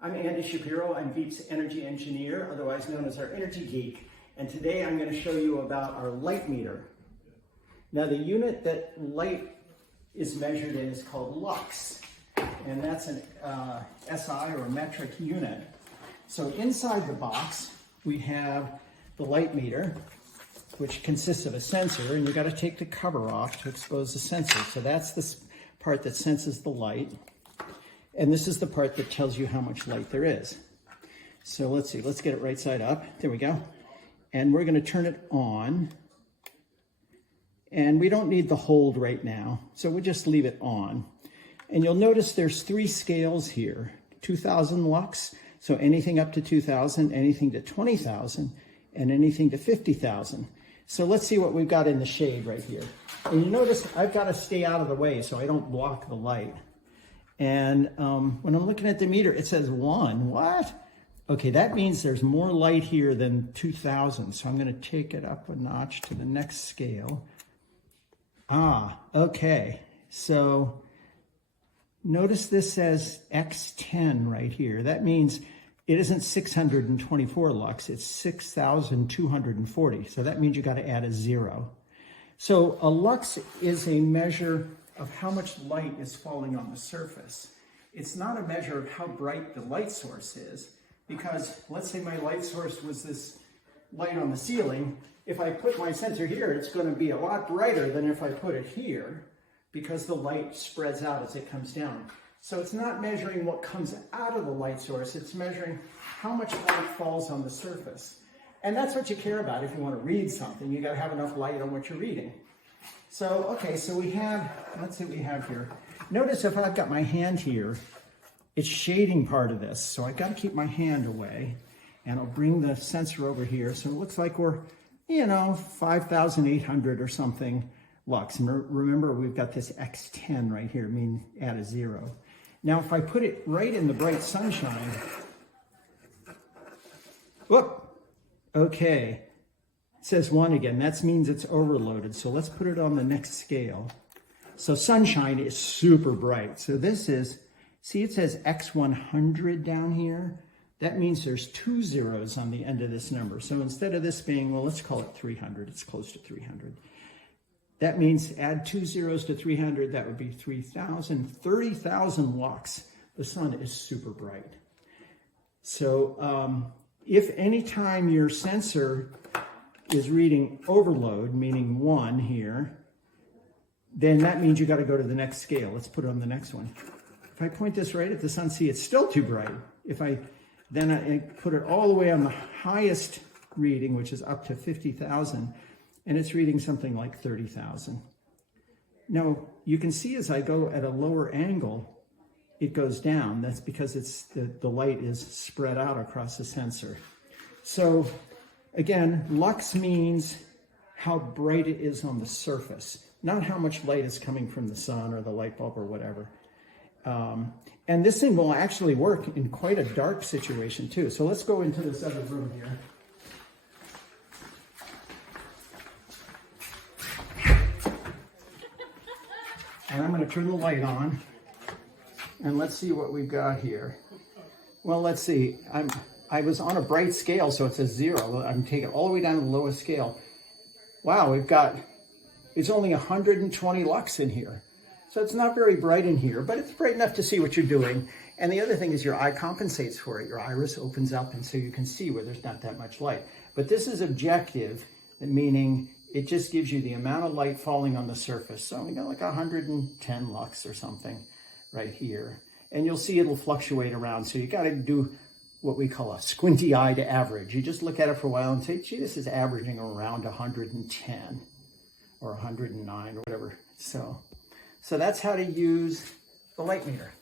I'm Andy Shapiro. I'm Veep's energy engineer, otherwise known as our energy geek. And today I'm going to show you about our light meter. Now the unit that light is measured in is called lux. And that's an SI or a metric unit. So inside the box, we have the light meter, which consists of a sensor, and you got to take the cover off to expose the sensor. So that's this part that senses the light. And this is the part that tells you how much light there is. So let's see, let's get it right side up. There we go. And we're going to turn it on. And we don't need the hold right now, so we'll just leave it on. And you'll notice there's 3 scales here. 2,000 lux, so anything up to 2,000, anything to 20,000, and anything to 50,000. So let's see what we've got in the shade right here. And you notice I've got to stay out of the way so I don't block the light. And when I'm looking at the meter, it says 1. What? Okay, that means there's more light here than 2,000. So I'm going to take it up a notch to the next scale. Ah, okay. So notice this says X10 right here. That means it isn't 624 lux, it's 6,240. So that means you got to add a 0. So a lux is a measure of how much light is falling on the surface. It's not a measure of how bright the light source is, because let's say my light source was this light on the ceiling. If I put my sensor here, it's going to be a lot brighter than if I put it here, because the light spreads out as it comes down. So it's not measuring what comes out of the light source, it's measuring how much light falls on the surface. And that's what you care about if you want to read something. You got to have enough light on what you're reading. So, okay, so we have, let's see what we have here. Notice if I've got my hand here, it's shading part of this. So I've got to keep my hand away, and I'll bring the sensor over here. So it looks like we're, 5,800 or something lux. And remember, we've got this X10 right here, meaning add a 0. Now, if I put it right in the bright sunshine, whoop, okay. It says 1 again. That means it's overloaded. So let's put it on the next scale. So sunshine is super bright. So this is, see it says X100 down here. That means there's 2 zeros on the end of this number. So instead of this being, well, let's call it 300. It's close to 300. That means add 2 zeros to 300. That would be 3,000, 30,000 lux. The sun is super bright. So if any time your sensor is reading overload, meaning 1 here, then that means you got to go to the next scale. Let's put it on the next one. If I point this right at the sun, see, it's still too bright. If I put it all the way on the highest reading, which is up to 50,000, and it's reading something like 30,000. Now, you can see as I go at a lower angle, it goes down. That's because it's the light is spread out across the sensor. So again, lux means how bright it is on the surface, not how much light is coming from the sun or the light bulb or whatever. And this thing will actually work in quite a dark situation too. So let's go into this other room here. And I'm going to turn the light on. And let's see what we've got here. Well, let's see. I was on a bright scale, so it's a 0. I'm taking it all the way down to the lowest scale. Wow, it's only 120 lux in here. So it's not very bright in here, but it's bright enough to see what you're doing. And the other thing is your eye compensates for it. Your iris opens up, and so you can see where there's not that much light. But this is objective, meaning it just gives you the amount of light falling on the surface. So we got like 110 lux or something right here. And you'll see it'll fluctuate around. So you got to do what we call a squinty eye to average. You just look at it for a while and say, gee, this is averaging around 110 or 109 or whatever. So that's how to use the light meter.